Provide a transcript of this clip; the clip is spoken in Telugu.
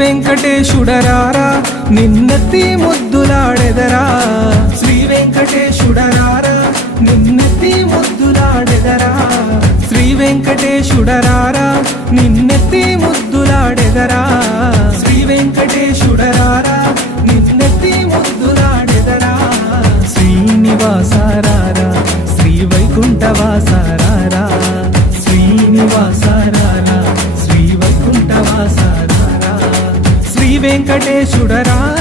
వెంకటేశుడరారా నిన్నెత్తి ముద్దులాడెదరా శ్రీ వెంకటేశుడరారా నిన్నెత్తి ముద్దులాడెదరా శ్రీ వెంకటేశుడరారా నిన్నెత్తి ముద్దులాడెదరా శ్రీ వెంకటేశుడరారా నిన్నెత్తి ముద్దులాడెదరా శ్రీనివాసారారా శ్రీ వైకుంఠవాసారారా శ్రీనివాసారారా శ్రీ వైకుంఠవాసారారా శ్రీ వెంకటేశుడరారా